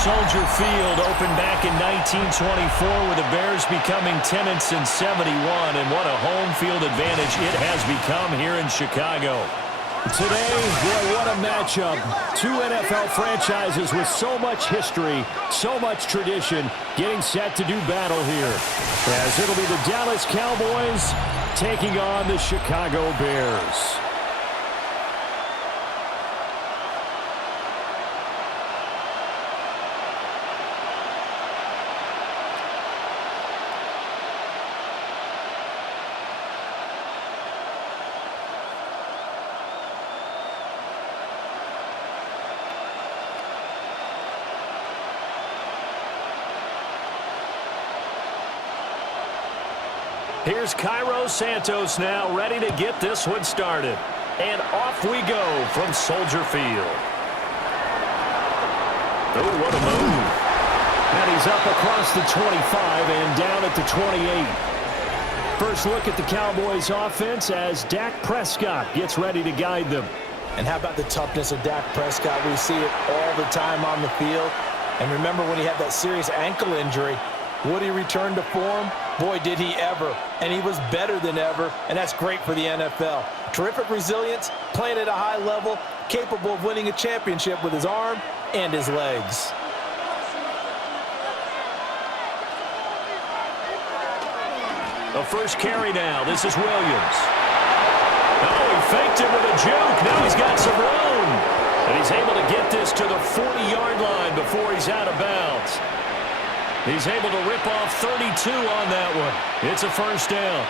Soldier Field opened back in 1924 with the Bears becoming 10-71, and what a home field advantage it has become here in Chicago. Today, boy, what a matchup. Two NFL franchises with so much history, so much tradition, getting set to do battle here. As it'll be the Dallas Cowboys taking on the Chicago Bears. Here's Cairo Santos now ready to get this one started. And off we go from Soldier Field. Oh, what a move. And he's up across the 25 and down at the 28. First look at the Cowboys offense as Dak Prescott gets ready to guide them. And how about the toughness of Dak Prescott? We see it all the time on the field. And remember when he had that serious ankle injury, would he return to form? Boy, did he ever. And he was better than ever, and that's great for the NFL. Terrific resilience, playing at a high level, capable of winning a championship with his arm and his legs. The first carry now. This is Williams. Oh, he faked it with a juke. Now he's got some room. And he's able to get this to the 40-yard line before he's out of bounds. He's able to rip off 32 on that one. It's a first down.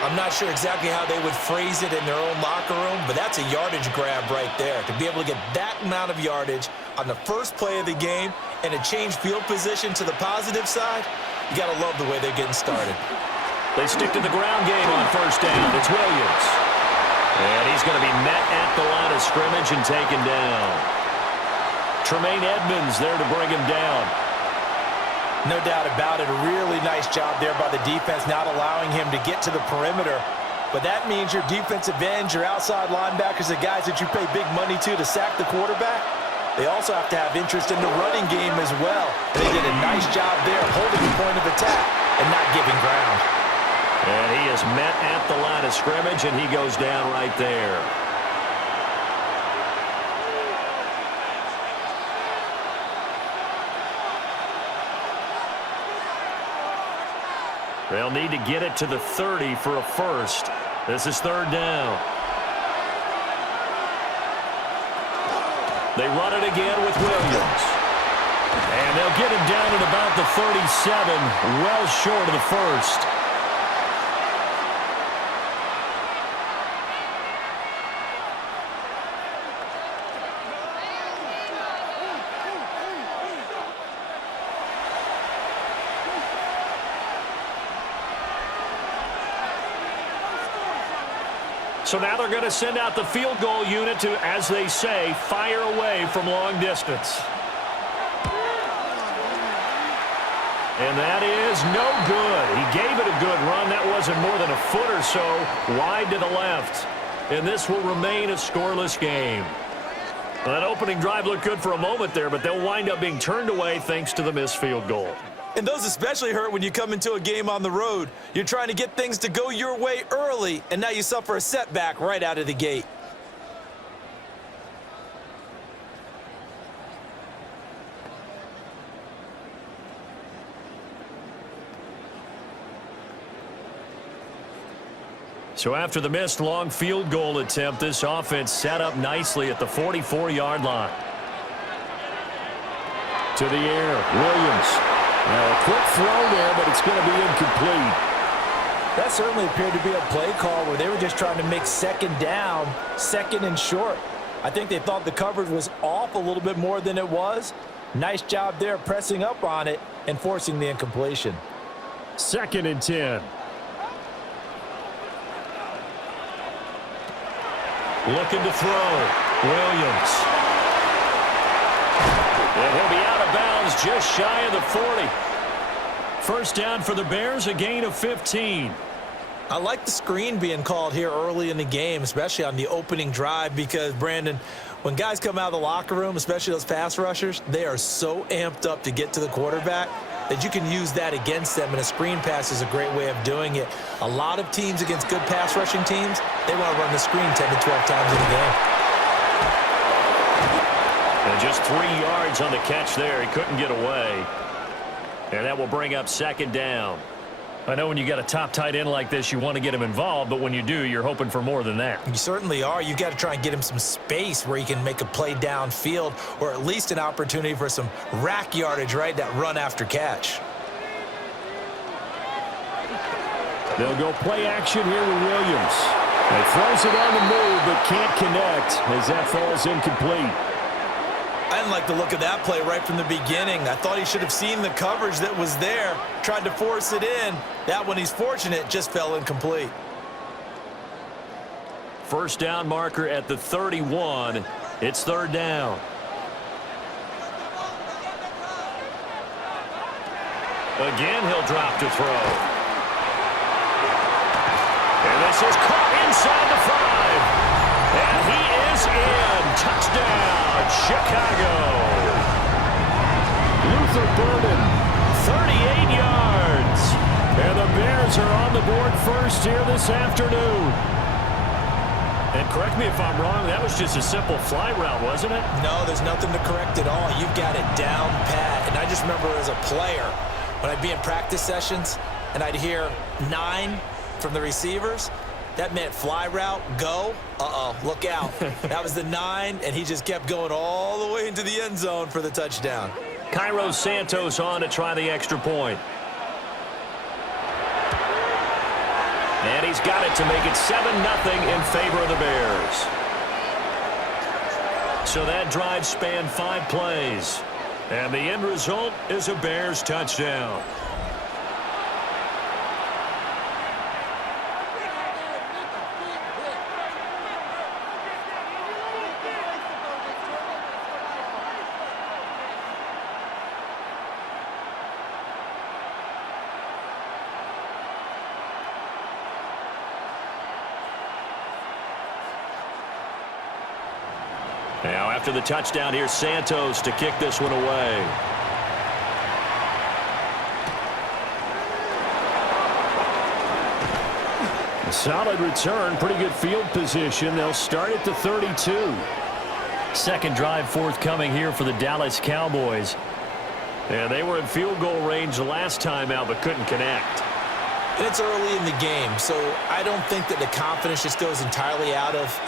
I'm not sure exactly how they would phrase it in their own locker room, but that's a yardage grab right there. To be able to get that amount of yardage on the first play of the game and a change field position to the positive side, you got to love the way they're getting started. They stick to the ground game on first down. It's Williams. And he's going to be met at the line of scrimmage and taken down. Tremaine Edmonds there to bring him down. No doubt about it. A really nice job there by the defense, not allowing him to get to the perimeter. But that means your defensive ends, your outside linebackers, the guys that you pay big money to sack the quarterback, they also have to have interest in the running game as well. They did a nice job there holding the point of attack and not giving ground. And he is met at the line of scrimmage, and he goes down right there. They'll need to get it to the 30 for a first. This is third down. They run it again with Williams. And they'll get him down at about the 37, well short of the first. So now they're going to send out the field goal unit to, as they say, fire away from long distance. And that is no good. He gave it a good run. That wasn't more than a foot or so wide to the left. And this will remain a scoreless game. Well, that opening drive looked good for a moment there, but they'll wind up being turned away thanks to the missed field goal. And those especially hurt when you come into a game on the road. You're trying to get things to go your way early, and now you suffer a setback right out of the gate. So after the missed long field goal attempt, this offense set up nicely at the 44-yard line. To the air, Williams. Now a quick throw there, but it's going to be incomplete. That certainly appeared to be a play call where they were just trying to make second down, second and short. I think they thought the coverage was off a little bit more than it was. Nice job there pressing up on it and forcing the incompletion. 2nd and 10. Looking to throw. Williams. And he'll be out of bounds just shy of the 40. First down for the Bears, a gain of 15. I like the screen being called here early in the game, especially on the opening drive, because, Brandon, When guys come out of the locker room, especially those pass rushers, they are so amped up to get to the quarterback that you can use that against them, and a screen pass is a great way of doing it. A lot of teams against good pass rushing teams, they want to run the screen 10 to 12 times in a game. And just 3 yards on the catch there. He couldn't get away. And that will bring up second down. I know when you got a top tight end like this, you want to get him involved, but when you do, you're hoping for more than that. You certainly are. You've got to try and get him some space where he can make a play downfield, or at least an opportunity for some rack yardage, right? That run after catch. They'll go play action here with Williams. He throws it on the move, but can't connect as that falls incomplete. I didn't like the look of that play right from the beginning. I thought he should have seen the coverage that was there, tried to force it in. That one, he's fortunate, just fell incomplete. First down marker at the 31. It's third down. Again, he'll drop to throw. And this is caught inside the 5. And he is in. Touchdown, Chicago. Luther Burden, 38 yards. And the Bears are on the board first here this afternoon. And correct me if I'm wrong, that was just a simple fly route, wasn't it? No, there's nothing to correct at all. You've got it down pat. And I just remember as a player, when I'd be in practice sessions and I'd hear 9 from the receivers, that meant fly route, go, look out. That was the 9, and he just kept going all the way into the end zone for the touchdown. Cairo Santos on to try the extra point. And he's got it to make it 7-0 in favor of the Bears. So that drive spanned 5 plays. And the end result is a Bears touchdown. Now, after the touchdown, here's Santos to kick this one away. A solid return, pretty good field position. They'll start at the 32. Second drive forthcoming here for the Dallas Cowboys. Yeah, they were in field goal range the last time out, but couldn't connect. And it's early in the game, so I don't think that the confidence just goes entirely out of,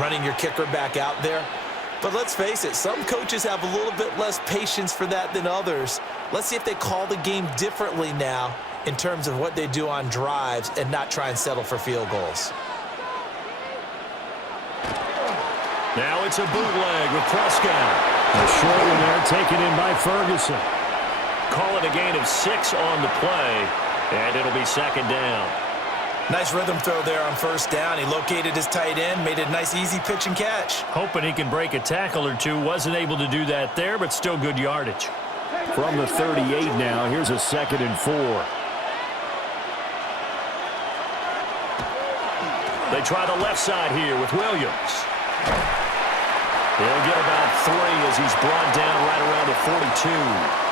running your kicker back out there. But let's face it, some coaches have a little bit less patience for that than others. Let's see if they call the game differently now in terms of what they do on drives and not try and settle for field goals. Now it's a bootleg with Prescott. The short one there taken in by Ferguson. Call it a gain of 6 on the play, and it'll be second down. Nice rhythm throw there on first down. He located his tight end, made it a nice easy pitch and catch. Hoping he can break a tackle or two. Wasn't able to do that there, but still good yardage. From the 38 now, here's a 2nd and 4. They try the left side here with Williams. He'll get about 3 as he's brought down right around the 42.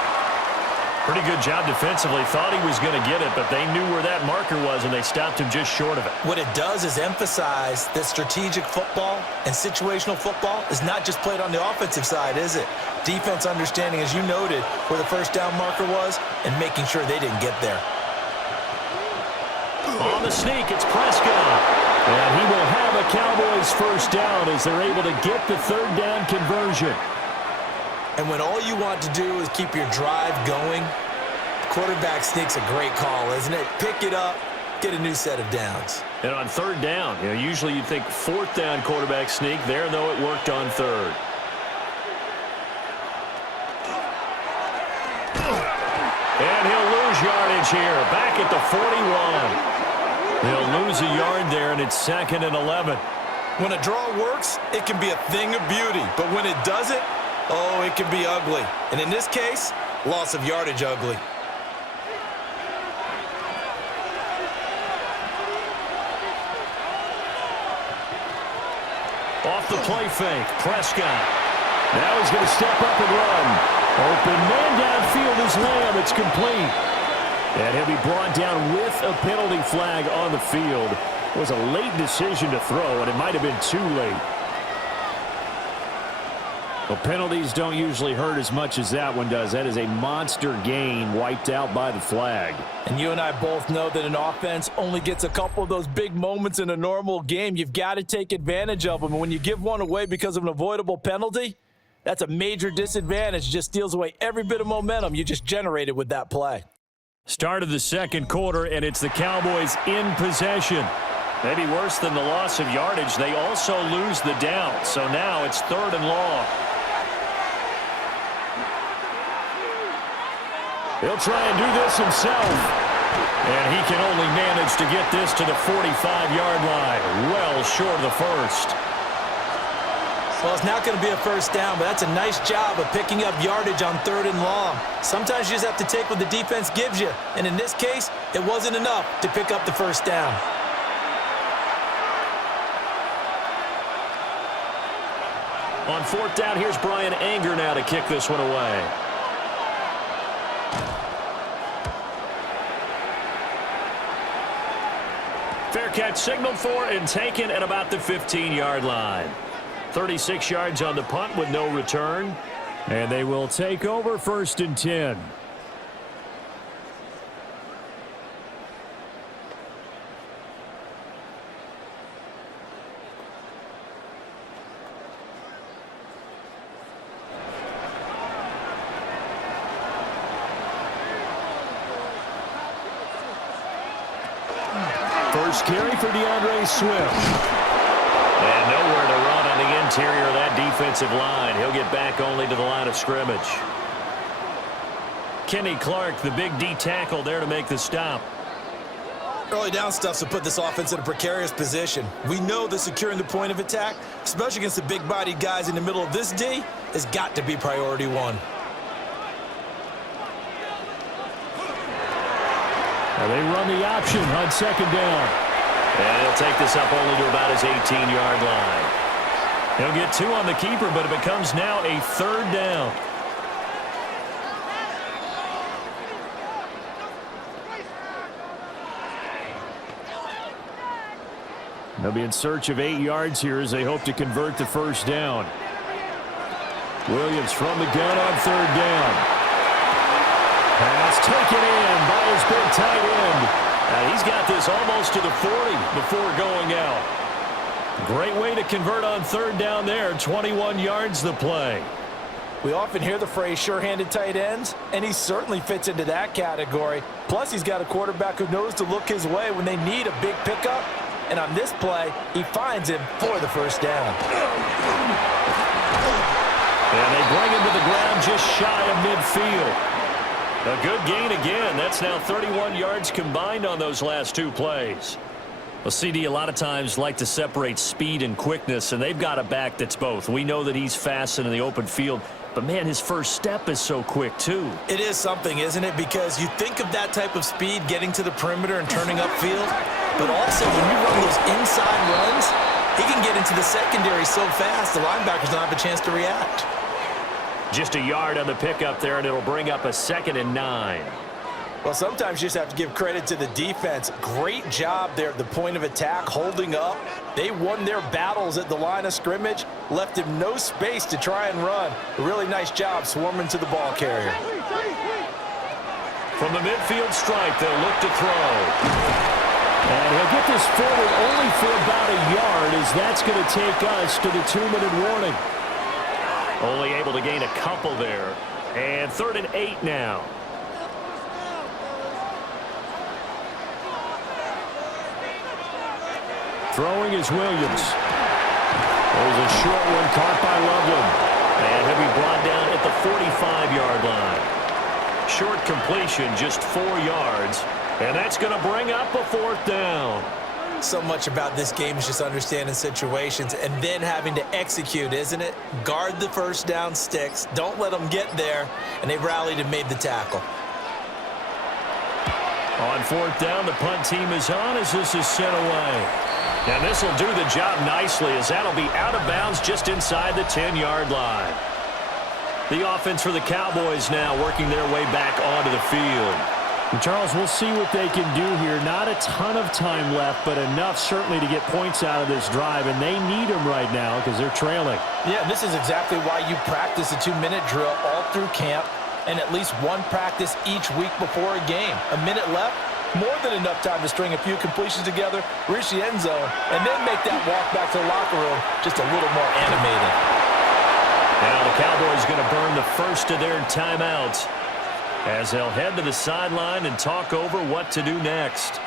Pretty good job defensively. Thought he was going to get it, but they knew where that marker was, and they stopped him just short of it. What it does is emphasize that strategic football and situational football is not just played on the offensive side, is it? Defense understanding, as you noted, where the first down marker was and making sure they didn't get there. On the sneak, it's Prescott. And he will have a Cowboys first down as they're able to get the third down conversion. And when all you want to do is keep your drive going, quarterback sneak's a great call, isn't it? Pick it up, get a new set of downs. And on third down, usually you'd think fourth down quarterback sneak. There, though, it worked on third. And he'll lose yardage here, back at the 41. He'll lose a yard there, and it's 2nd and 11. When a draw works, it can be a thing of beauty. But when it doesn't, oh, it can be ugly. And in this case, loss of yardage ugly. Off the play fake, Prescott. Now he's going to step up and run. Open man downfield is Lamb. It's complete. And he'll be brought down with a penalty flag on the field. It was a late decision to throw, and it might have been too late. Well, penalties don't usually hurt as much as that one does. That is a monster gain wiped out by the flag. And you and I both know that an offense only gets a couple of those big moments in a normal game. You've got to take advantage of them. And when you give one away because of an avoidable penalty, that's a major disadvantage. Just steals away every bit of momentum you just generated with that play. Start of the second quarter, and it's the Cowboys in possession. Maybe worse than the loss of yardage, they also lose the down. So now it's 3rd and long. He'll try and do this himself. And he can only manage to get this to the 45-yard line. Well short of the first. Well, it's not going to be a first down, but that's a nice job of picking up yardage on 3rd and long. Sometimes you just have to take what the defense gives you. And in this case, it wasn't enough to pick up the first down. On 4th down, here's Brian Anger now to kick this one away. Fair catch signaled for and taken at about the 15-yard line. 36 yards on the punt with no return. And they will take over 1st and 10. First carry for DeAndre Swift. And nowhere to run on the interior of that defensive line. He'll get back only to the line of scrimmage. Kenny Clark, the big D tackle, there to make the stop. Early down stuff's to put this offense in a precarious position. We know that securing the point of attack, especially against the big-bodied guys in the middle of this D, has got to be priority one. Now they run the option on 2nd down. And he'll take this up only to about his 18-yard line. He'll get 2 on the keeper, but it becomes now a 3rd down. They'll be in search of 8 yards here as they hope to convert the first down. Williams from the gun on 3rd down. Pass taken in by his big tight end. And he's got this almost to the 40 before going out. Great way to convert on 3rd down there. 21 yards the play. We often hear the phrase sure-handed tight ends, and he certainly fits into that category. Plus, he's got a quarterback who knows to look his way when they need a big pickup. And on this play, he finds him for the first down. And they bring him to the ground just shy of midfield. A good gain again. That's now 31 yards combined on those last 2 plays. Well, CD a lot of times like to separate speed and quickness, and they've got a back that's both. We know that he's fast and in the open field, but, man, his first step is so quick, too. It is something, isn't it? Because you think of that type of speed getting to the perimeter and turning upfield, but also when you run those inside runs, he can get into the secondary so fast the linebackers don't have a chance to react. Just a yard on the pickup there, and it'll bring up a 2nd and 9. Well, sometimes you just have to give credit to the defense. Great job there at the point of attack, holding up. They won their battles at the line of scrimmage, left him no space to try and run. A really nice job swarming to the ball carrier. From the midfield stripe, they'll look to throw. And he'll get this forward only for about a yard, as that's going to take us to the 2-minute warning. Only able to gain a couple there. And 3rd and 8 now. Throwing is Williams. There's a short one caught by Loveland. And he'll be brought down at the 45-yard line. Short completion, just 4 yards. And that's going to bring up a 4th down. So much about this game is just understanding situations and then having to execute, isn't it? Guard the first down sticks. Don't let them get there. And they rallied and made the tackle. On 4th down, the punt team is on as this is sent away. And this will do the job nicely, as that'll be out of bounds just inside the 10-yard line. The offense for the Cowboys now working their way back onto the field. And Charles, we'll see what they can do here. Not a ton of time left, but enough certainly to get points out of this drive, and they need them right now because they're trailing. Yeah, this is exactly why you practice a 2-minute drill all through camp and at least one practice each week before a game. A minute left, more than enough time to string a few completions together, reach the end zone, and then make that walk back to the locker room just a little more animated. Now the Cowboys going to burn the first of their timeouts as they'll head to the sideline and talk over what to do next.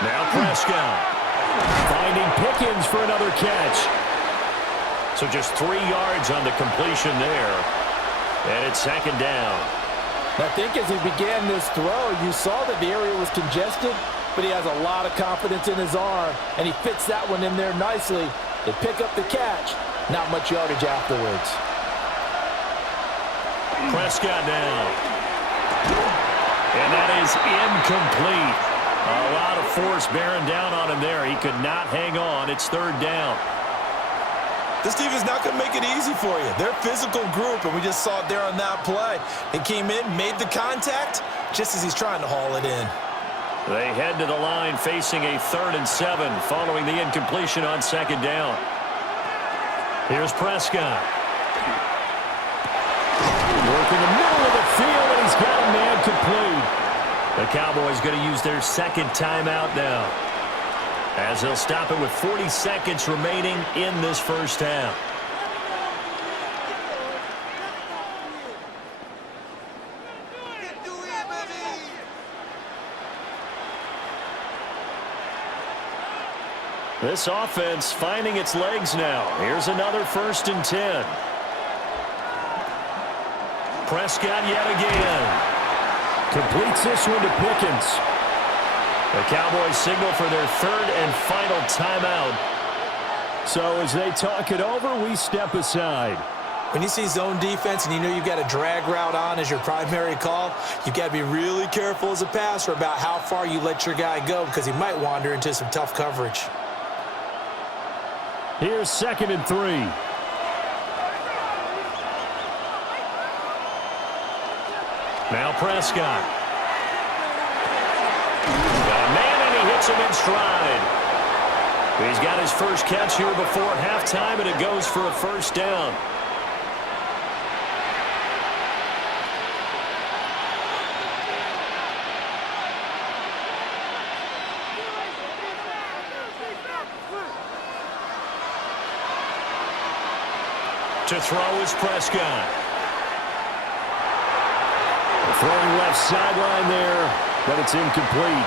Now Prescott finding Pickens for another catch. So just 3 yards on the completion there. And it's second down. I think as he began this throw, you saw that the area was congested, but he has a lot of confidence in his arm, and he fits that one in there nicely. They pick up the catch. Not much yardage afterwards. Prescott now. And that is incomplete. A lot of force bearing down on him there. He could not hang on. It's third down. This team is not going to make it easy for you. They're a physical group, and we just saw it there on that play. They came in, made the contact, just as he's trying to haul it in. They head to the line facing a 3rd and 7 following the incompletion on second down. Here's Prescott. Working the middle of the field, and he's got a man complete. The Cowboys going to use their second timeout now, as they'll stop it with 40 seconds remaining in this first half. This offense finding its legs now. Here's another 1st and 10. Prescott yet again. Completes this one to Pickens. The Cowboys signal for their 3rd and final timeout. So as they talk it over, we step aside. When you see zone defense and you know you've got a drag route on as your primary call, you've got to be really careful as a passer about how far you let your guy go, because he might wander into some tough coverage. Here's 2nd and 3. Now Prescott. Got a man, and he hits him in stride. He's got his first catch here before halftime, and it goes for a first down. To throw is Prescott. Throwing left sideline there, but it's incomplete.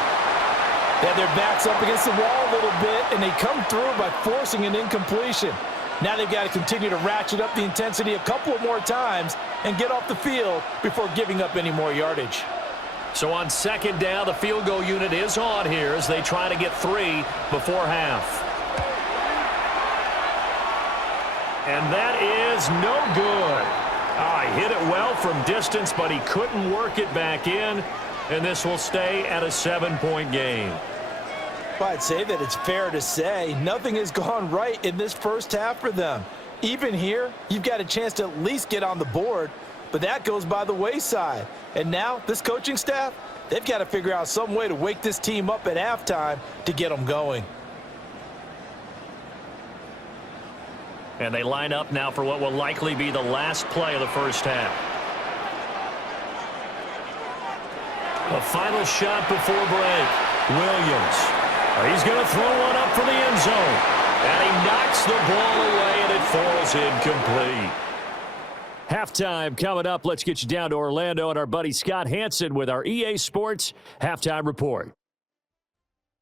Yeah, their back's up against the wall a little bit, and they come through by forcing an incompletion. Now they've got to continue to ratchet up the intensity a couple of more times and get off the field before giving up any more yardage. So on second down, the field goal unit is on here as they try to get 3 before half. And that is no good. He hit it well from distance, but he couldn't work it back in, and this will stay at a 7-point game. Well, I'd say that it's fair to say nothing has gone right in this first half for them. Even here, you've got a chance to at least get on the board, but that goes by the wayside. And now, this coaching staff, they've got to figure out some way to wake this team up at halftime to get them going. And they line up now for what will likely be the last play of the first half. A final shot before break. Williams. He's going to throw one up for the end zone. And he knocks the ball away, and it falls incomplete. Halftime coming up. Let's get you down to Orlando and our buddy Scott Hansen with our EA Sports Halftime Report.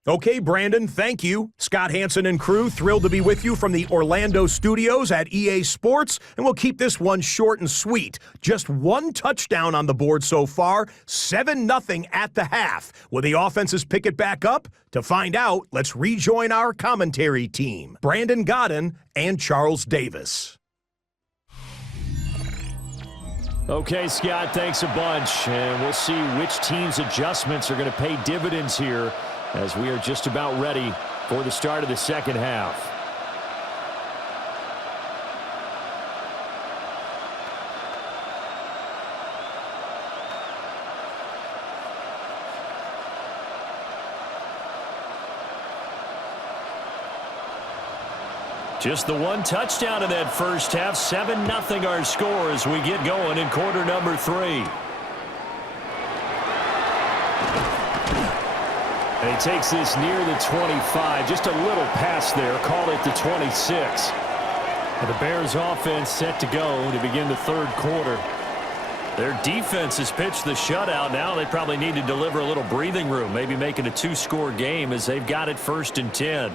Okay, Brandon, thank you. Scott Hansen and crew, thrilled to be with you from the Orlando studios at EA Sports, and we'll keep this one short and sweet. Just one touchdown on the board so far, 7-0 at the half. Will the offenses pick it back up? To find out, let's rejoin our commentary team, Brandon Godden and Charles Davis. Okay, Scott, thanks a bunch. And we'll see which team's adjustments are going to pay dividends here as we are just about ready for the start of the second half. Just the one touchdown in that first half. 7-0 our score as we get going in quarter number 3. And he takes this near the 25. Just a little pass there. Call it the 26. And the Bears offense set to go to begin the third quarter. Their defense has pitched the shutout. Now they probably need to deliver a little breathing room. Maybe make it a 2-score game as they've got it 1st and 10.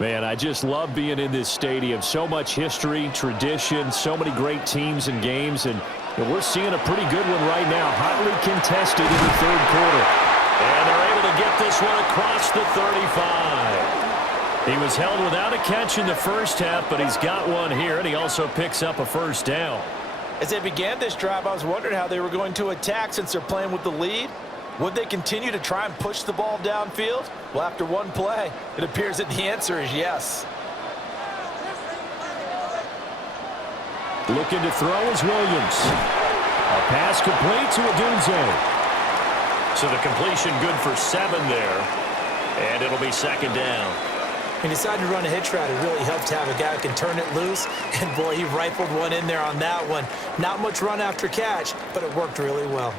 Man, I just love being in this stadium. So much history, tradition, so many great teams and games, and we're seeing a pretty good one right now. Hotly contested in the third quarter. And they're able to get this one across the 35. He was held without a catch in the first half, but he's got one here, and he also picks up a first down. As they began this drive, I was wondering how they were going to attack since they're playing with the lead. Would they continue to try and push the ball downfield? Well, after one play, it appears that the answer is yes. Looking to throw is Williams. A pass complete to Odunze. So the completion good for 7 there. And it'll be 2nd down. He decided to run a hitch route. It really helped to have a guy who can turn it loose. And, boy, he rifled one in there on that one. Not much run after catch, but it worked really well.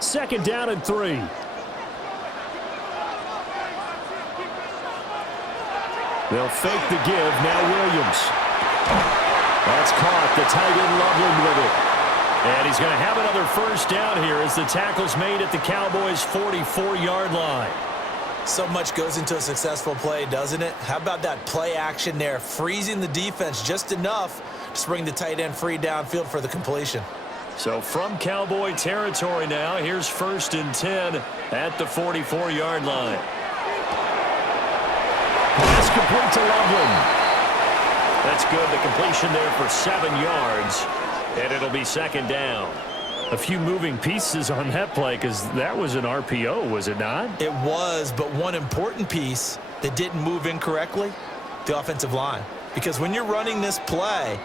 2nd down and 3. They'll fake the give. Now Williams. That's caught. The tight end Loveland with it. And he's going to have another first down here as the tackle's made at the Cowboys' 44-yard line. So much goes into a successful play, doesn't it? How about that play action there? Freezing the defense just enough to bring the tight end free downfield for the completion. So from Cowboy territory now, here's 1st and 10 at the 44-yard line. Pass complete to Loveland. That's good. The completion there for 7 yards, and it'll be 2nd down. A few moving pieces on that play because that was an RPO, was it not? It was, but one important piece that didn't move incorrectly, the offensive line. Because when you're running this play,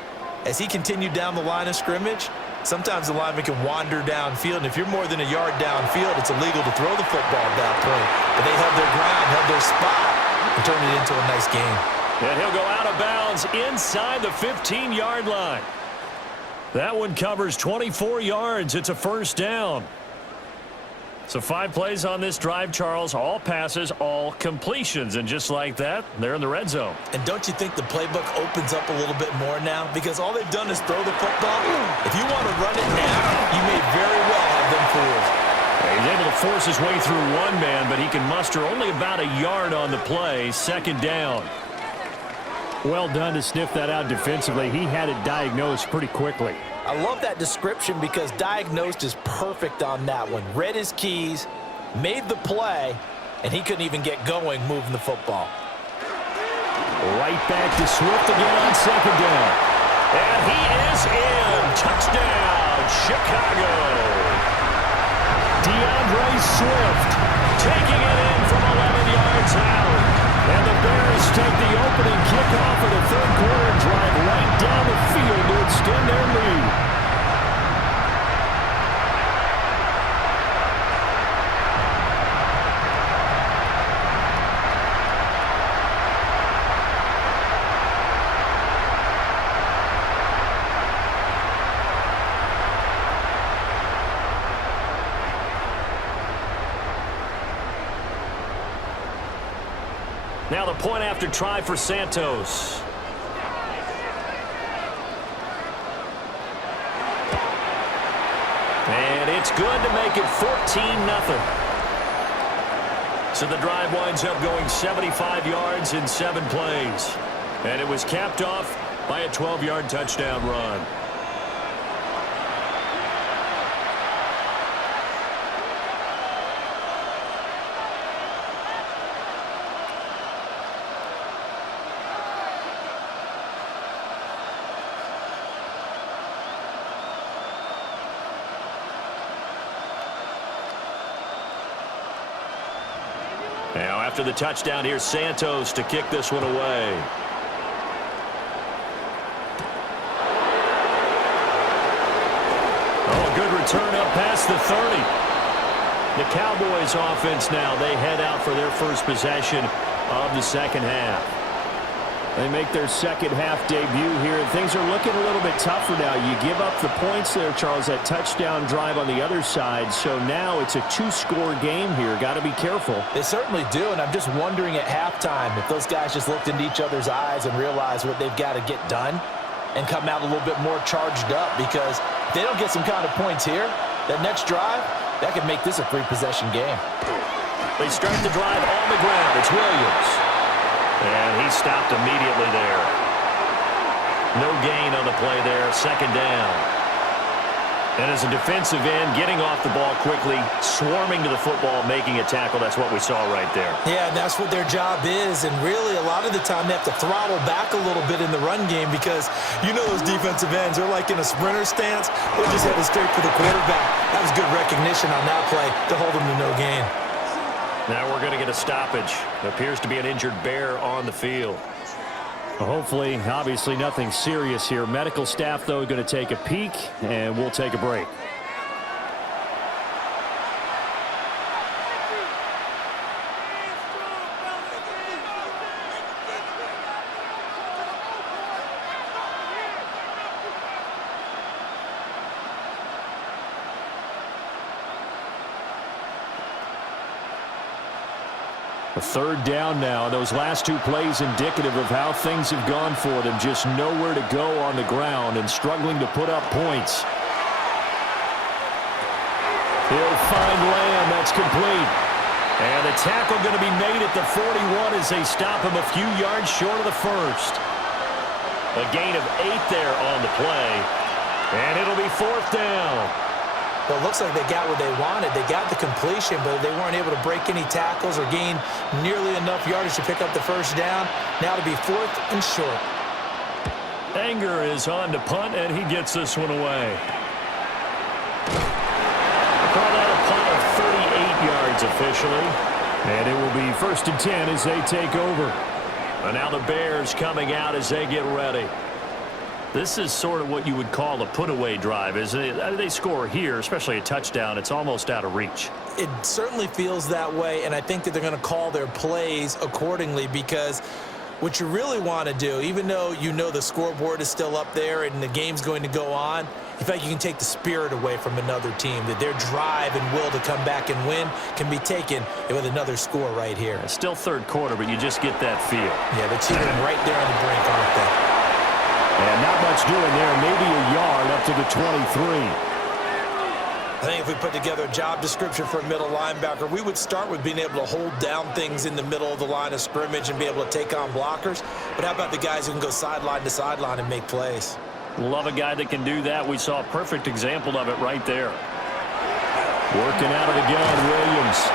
as he continued down the line of scrimmage, sometimes the lineman can wander downfield, and if you're more than a yard downfield, it's illegal to throw the football at that point. But they held their ground, held their spot, and turned it into a nice game. And he'll go out of bounds inside the 15-yard line. That one covers 24 yards. It's a first down. So 5 plays on this drive, Charles. All passes, all completions. And just like that, they're in the red zone. And don't you think the playbook opens up a little bit more now? Because all they've done is throw the football. If you want to run it now, you may very well have them fooled. He's able to force his way through one man, but he can muster only about a yard on the play. 2nd down. Well done to sniff that out defensively. He had it diagnosed pretty quickly. I love that description because diagnosed is perfect on that one. Read his keys, made the play, and he couldn't even get going moving the football. Right back to Swift again on 2nd down. And he is in. Touchdown, Chicago. DeAndre Swift Taking it in from 11 yards out. And the Bears take the opening kickoff of the third quarter and drive right down the field to extend their lead. Now the point after try for Santos. it's good to make it 14-0. So the drive winds up going 75 yards in 7 plays. And it was capped off by a 12-yard touchdown run. Now after the touchdown, here's Santos to kick this one away. Oh, a good return up past the 30. The Cowboys offense now, they head out for their first possession of the second half. They make their second half debut here, and things are looking a little bit tougher now. You give up the points there, Charles, that touchdown drive on the other side. So now it's a 2-score game here. Got to be careful. They certainly do, and I'm just wondering at halftime if those guys just looked into each other's eyes and realized what they've got to get done and come out a little bit more charged up, because if they don't get some kind of points here, that next drive, that could make this a 3-possession game. They start the drive on the ground. It's Williams. And he stopped immediately there. No gain on the play there. Second down. And as a defensive end, getting off the ball quickly, swarming to the football, making a tackle. That's what we saw right there. Yeah, that's what their job is. And really, a lot of the time, they have to throttle back a little bit in the run game, because you know those defensive ends, they're like in a sprinter stance. They're just headed straight for the quarterback. That was good recognition on that play to hold them to no gain. Now we're going to get a stoppage. There appears to be an injured Bear on the field. Well, hopefully, obviously nothing serious here. Medical staff, though, going to take a peek, and we'll take a break. A third down now. Those last 2 plays indicative of how things have gone for them. Just nowhere to go on the ground and struggling to put up points. He'll find Lamb. That's complete. And the tackle going to be made at the 41 as they stop him a few yards short of the first. A gain of 8 there on the play. And it'll be 4th down. Well, it looks like they got what they wanted. They got the completion, but they weren't able to break any tackles or gain nearly enough yardage to pick up the first down. Now to be 4th and short. Anger is on to punt, and he gets this one away. Call that a punt of 38 yards officially. And it will be 1st and 10 as they take over. And now the Bears coming out as they get ready. This is sort of what you would call a put-away drive, isn't it? They score here, especially a touchdown. It's almost out of reach. It certainly feels that way, and I think that they're going to call their plays accordingly, because what you really want to do, even though you know the scoreboard is still up there and the game's going to go on, you feel like you can take the spirit away from another team, that their drive and will to come back and win can be taken with another score right here. It's still third quarter, but you just get that feel. Yeah, they're teetering right there on the brink, aren't they? And not much doing there, maybe a yard up to the 23. I think if we put together a job description for a middle linebacker, we would start with being able to hold down things in the middle of the line of scrimmage and be able to take on blockers. But how about the guys who can go sideline to sideline and make plays? Love a guy that can do that. We saw a perfect example of it right there. Working out of the gun, Williams.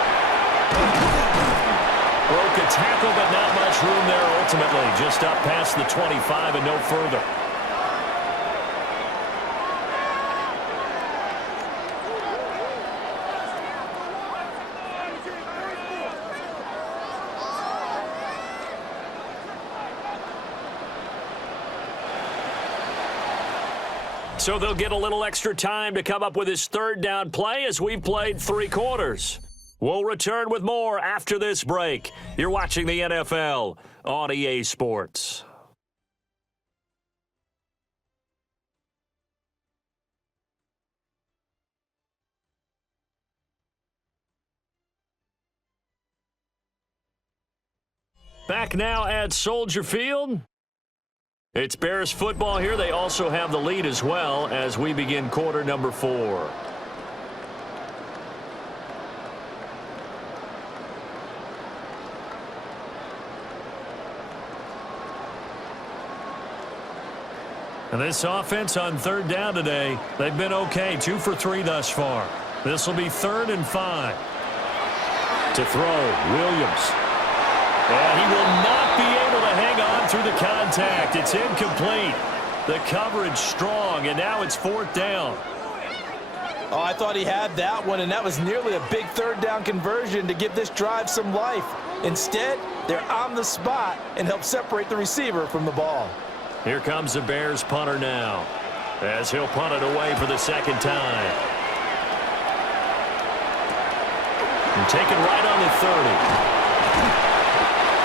Broke a tackle, but not much room there ultimately. Just up past the 25 and no further. So they'll get a little extra time to come up with his third down play as we've played 3 quarters. We'll return with more after this break. You're watching the NFL on EA Sports. Back now at Soldier Field. It's Bears football here. They also have the lead as well as we begin quarter number 4. And this offense on third down today, they've been okay. 2 for 3 thus far. This will be 3rd and 5. To throw, Williams. And he will not be able to hang on through the contact. It's incomplete. The coverage strong, and now it's 4th down. Oh, I thought he had that one, and that was nearly a big 3rd down conversion to give this drive some life. Instead, they're on the spot and help separate the receiver from the ball. Here comes the Bears punter now, as he'll punt it away for the 2nd time. And taken right on the 30.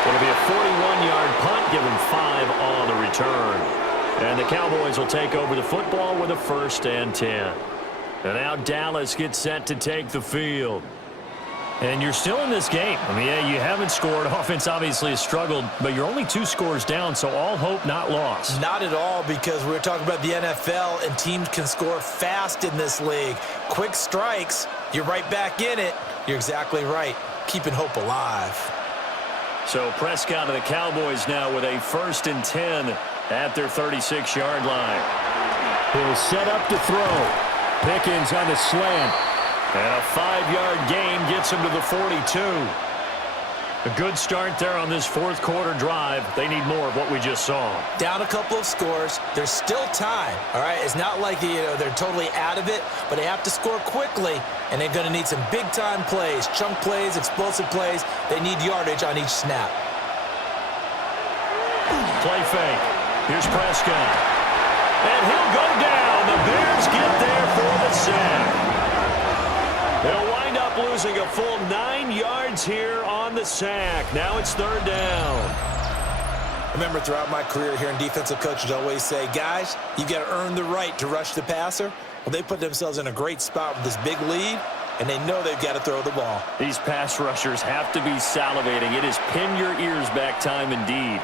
It'll be a 41-yard punt, give him 5 on the return. And the Cowboys will take over the football with a 1st and 10. And now Dallas gets set to take the field. And you're still in this game. I mean, yeah, you haven't scored. Offense obviously has struggled, but you're only 2 scores down, so all hope not lost. Not at all, because we're talking about the NFL, and teams can score fast in this league. Quick strikes, you're right back in it. You're exactly right. Keeping hope alive. So Prescott and the Cowboys now with a 1st and 10 at their 36-yard line. He'll set up to throw. Pickens on the slant. And a 5-yard gain gets him to the 42. A good start there on this 4th quarter drive. They need more of what we just saw. Down a couple of scores. There's still time, all right? It's not like they're totally out of it, but they have to score quickly, and they're going to need some big-time plays, chunk plays, explosive plays. They need yardage on each snap. Play fake. Here's Prescott. And he'll go down. The Bears get there for the sack. They'll wind up losing a full 9 yards here on the sack. Now it's 3rd down. I remember throughout my career hearing defensive coaches always say, guys, you got to earn the right to rush the passer. Well, they put themselves in a great spot with this big lead, and they know they've got to throw the ball. These pass rushers have to be salivating. It is pin your ears back time indeed.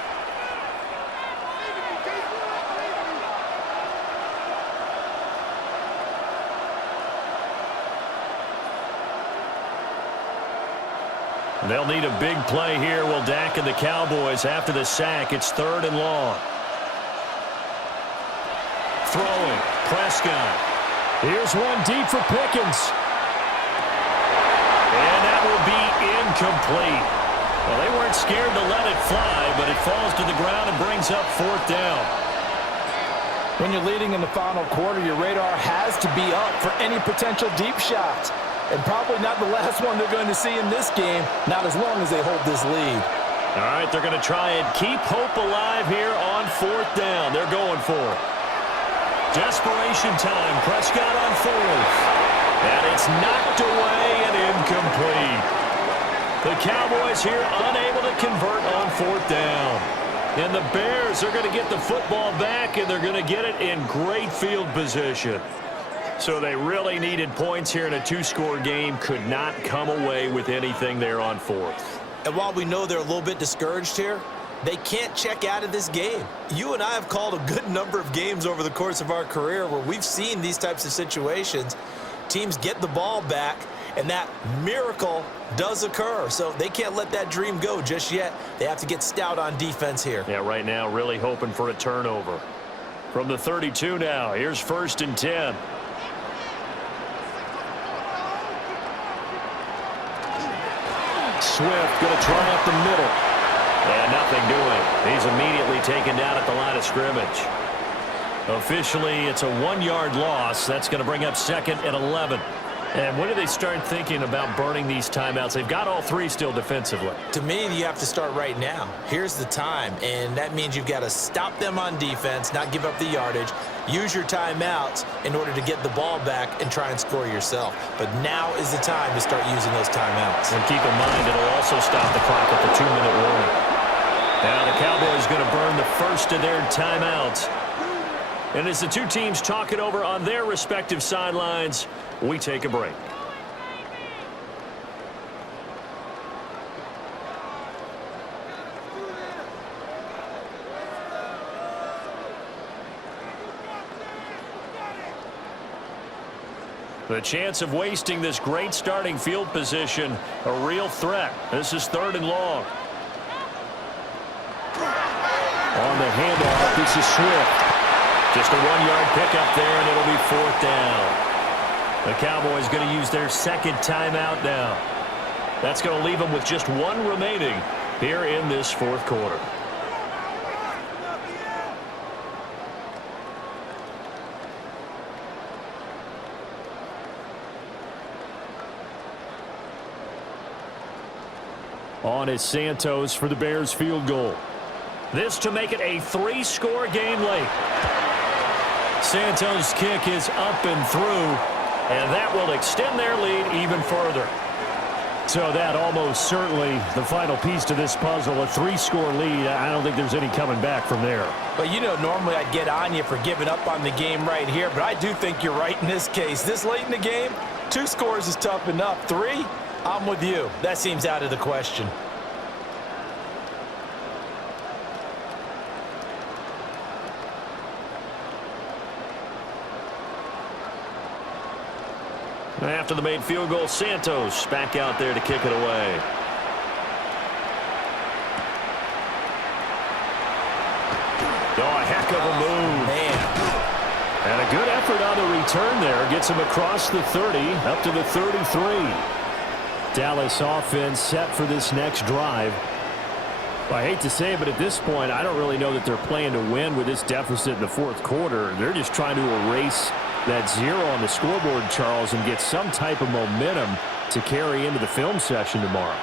They'll need a big play here. Will Dak and the Cowboys after the sack. It's 3rd and long. Throwing. Prescott. Here's one deep for Pickens. And that will be incomplete. Well, they weren't scared to let it fly, but it falls to the ground and brings up 4th down. When you're leading in the final quarter, your radar has to be up for any potential deep shots. And probably not the last one they're going to see in this game, not as long as they hold this lead. All right, they're going to try and keep hope alive here on 4th down. They're going for it. Desperation time. Prescott on 4th. And it's knocked away and incomplete. The Cowboys here unable to convert on 4th down. And the Bears are going to get the football back, and they're going to get it in great field position. So they really needed points here in a 2-score game. Could not come away with anything there on 4th. And while we know they're a little bit discouraged here, they can't check out of this game. You and I have called a good number of games over the course of our career where we've seen these types of situations. Teams get the ball back, and that miracle does occur. So they can't let that dream go just yet. They have to get stout on defense here. Yeah, right now really hoping for a turnover. From the 32 now, here's 1st and 10. Swift going to try up the middle. And nothing doing. He's immediately taken down at the line of scrimmage. Officially, it's a 1-yard loss. That's going to bring up 2nd and 11. And when do they start thinking about burning these timeouts? They've got all 3 still defensively. To me, you have to start right now. Here's the time, and that means you've got to stop them on defense, not give up the yardage, use your timeouts in order to get the ball back and try and score yourself. But now is the time to start using those timeouts. And keep in mind, it'll also stop the clock at the 2-minute warning. Now the Cowboys going to burn the first of their timeouts. And as the two teams talk it over on their respective sidelines, we take a break. The chance of wasting this great starting field position, a real threat. This is 3rd and long. On the handoff, this is Swift. Just a 1-yard pickup there, and it'll be 4th down. The Cowboys going to use their second timeout now. That's going to leave them with just 1 remaining here in this 4th quarter. On is Santos for the Bears field goal. This to make it a 3-score game late. Santos' kick is up and through, and that will extend their lead even further. So that almost certainly the final piece to this puzzle, a 3-score lead. I don't think there's any coming back from there. But you know, normally I'd get on you for giving up on the game right here, but I do think you're right in this case. This late in the game, 2 scores is tough enough. 3, I'm with you. That seems out of the question. After the made field goal, Santos back out there to kick it away. Oh, a heck of a move. Man. And a good effort on the return there. Gets him across the 30, up to the 33. Dallas offense set for this next drive. Well, I hate to say it, but at this point, I don't really know that they're playing to win with this deficit in the 4th quarter. They're just trying to erase that 0 on the scoreboard, Charles, and get some type of momentum to carry into the film session tomorrow.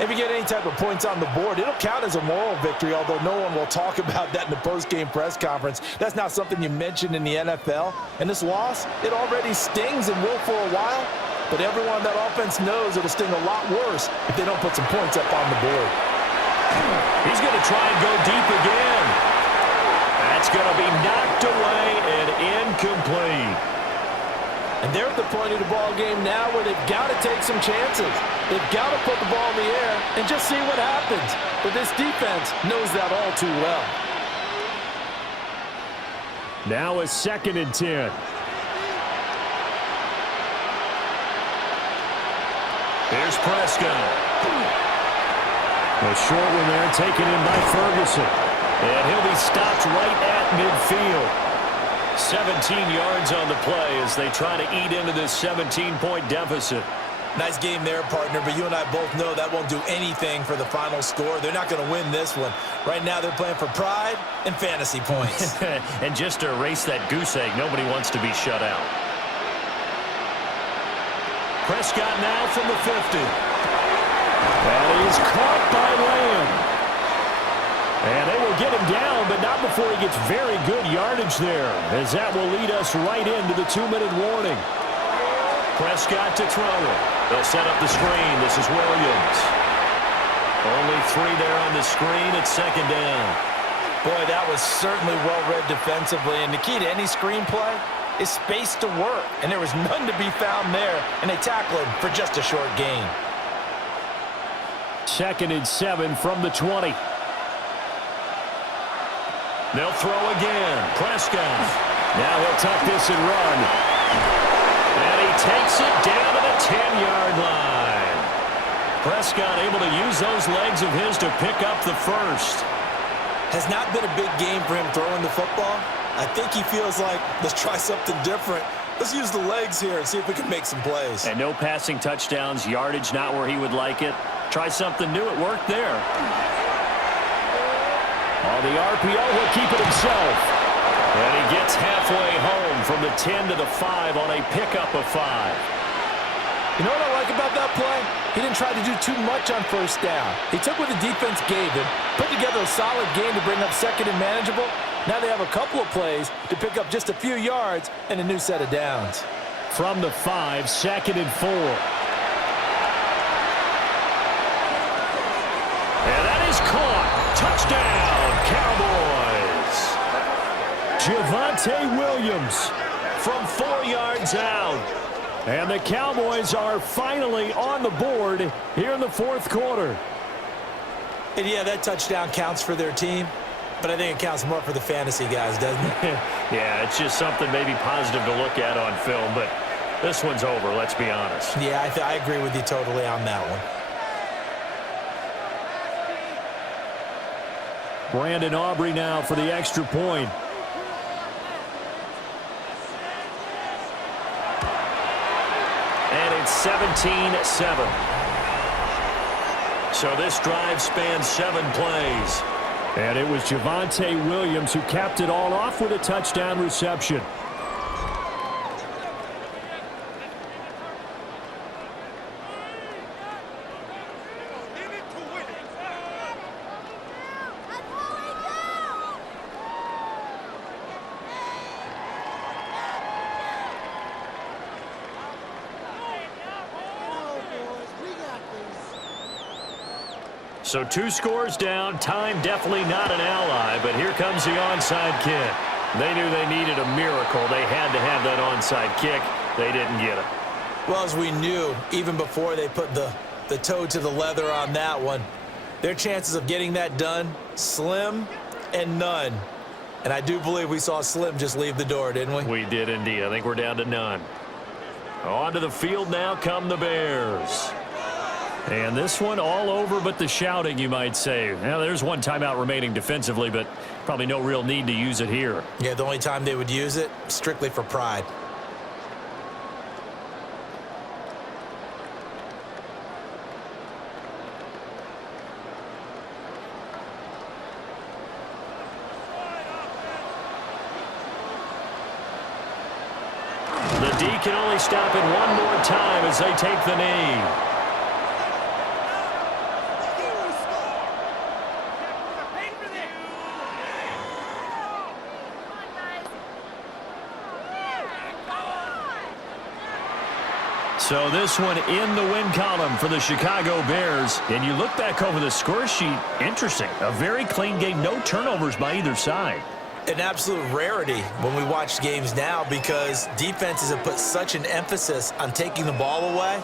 If you get any type of points on the board, it'll count as a moral victory, although no one will talk about that in the post-game press conference. That's not something you mentioned in the NFL. And this loss, it already stings and will for a while, but everyone on that offense knows it'll sting a lot worse if they don't put some points up on the board. He's going to try and go deep again. That's going to be knocked away and incomplete. And they're at the point of the ball game now where they've got to take some chances. They've got to put the ball in the air and just see what happens. But this defense knows that all too well. Now a 2nd and 10. Here's Prescott. A short one there taken in by Ferguson. And he'll be stopped right at midfield. 17 yards on the play as they try to eat into this 17-point deficit. Nice game there, partner, but you and I both know that won't do anything for the final score. They're not going to win this one. Right now they're playing for pride and fantasy points. And just to erase that goose egg, nobody wants to be shut out. Prescott now from the 50. And he's caught by Lamb. And they will get him down, but not before he gets very good yardage there, as that will lead us right into the 2-minute warning. Prescott to throw it. They'll set up the screen. This is Williams. Only 3 there on the screen at 2nd down. Boy, that was certainly well-read defensively, and the key to any screen play is space to work, and there was none to be found there, and they tackle him for just a short gain. 2nd and 7 from the 20. They'll throw again. Prescott. Now he'll tuck this and run. And he takes it down to the 10-yard line. Prescott able to use those legs of his to pick up the first. Has not been a big game for him throwing the football. I think he feels like, let's try something different. Let's use the legs here and see if we can make some plays. And no passing touchdowns, yardage not where he would like it. Try something new. It worked there. On the RPO, he'll keep it himself. And he gets halfway home from the 10 to the 5 on a pickup of 5. You know what I like about that play? He didn't try to do too much on 1st down. He took what the defense gave him, put together a solid game to bring up 2nd and manageable. Now they have a couple of plays to pick up just a few yards and a new set of downs. From the 5, 2nd and 4. And that is caught. Touchdown, Cowboys. Javonte Williams from 4 yards out. And the Cowboys are finally on the board here in the 4th quarter. And yeah, that touchdown counts for their team, but I think it counts more for the fantasy guys, doesn't it? Yeah, it's just something maybe positive to look at on film, but this one's over, let's be honest. Yeah, I agree with you totally on that one. Brandon Aubrey now for the extra point. it's 17-7. So this drive spans 7 plays. And it was Javonte Williams who capped it all off with a touchdown reception. So 2 scores down. Time definitely not an ally, but here comes the onside kick. They knew they needed a miracle. They had to have that onside kick. They didn't get it. Well, as we knew, even before they put the toe to the leather on that one, their chances of getting that done, slim and none. And I do believe we saw Slim just leave the door, didn't we? We did indeed. I think we're down to none. Onto the field now come the Bears. And this one all over but the shouting, you might say. Now, there's one timeout remaining defensively, but probably no real need to use it here. Yeah, the only time they would use it, strictly for pride. The D can only stop it one more time as they take the knee. So this one in the win column for the Chicago Bears. And you look back over the score sheet, interesting. A very clean game, no turnovers by either side. An absolute rarity when we watch games now because defenses have put such an emphasis on taking the ball away.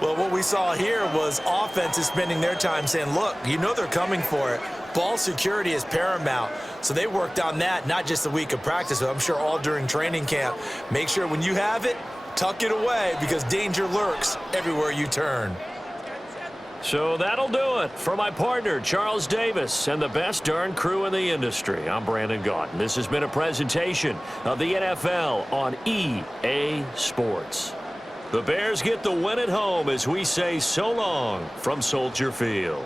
Well, what we saw here was offenses spending their time saying, look, you know they're coming for it. Ball security is paramount. So they worked on that, not just a week of practice, but I'm sure all during training camp. Make sure when you have it, tuck it away because danger lurks everywhere you turn. So that'll do it for my partner, Charles Davis, and the best darn crew in the industry. I'm Brandon Gaudin. This has been a presentation of the NFL on EA Sports. The Bears get the win at home as we say so long from Soldier Field.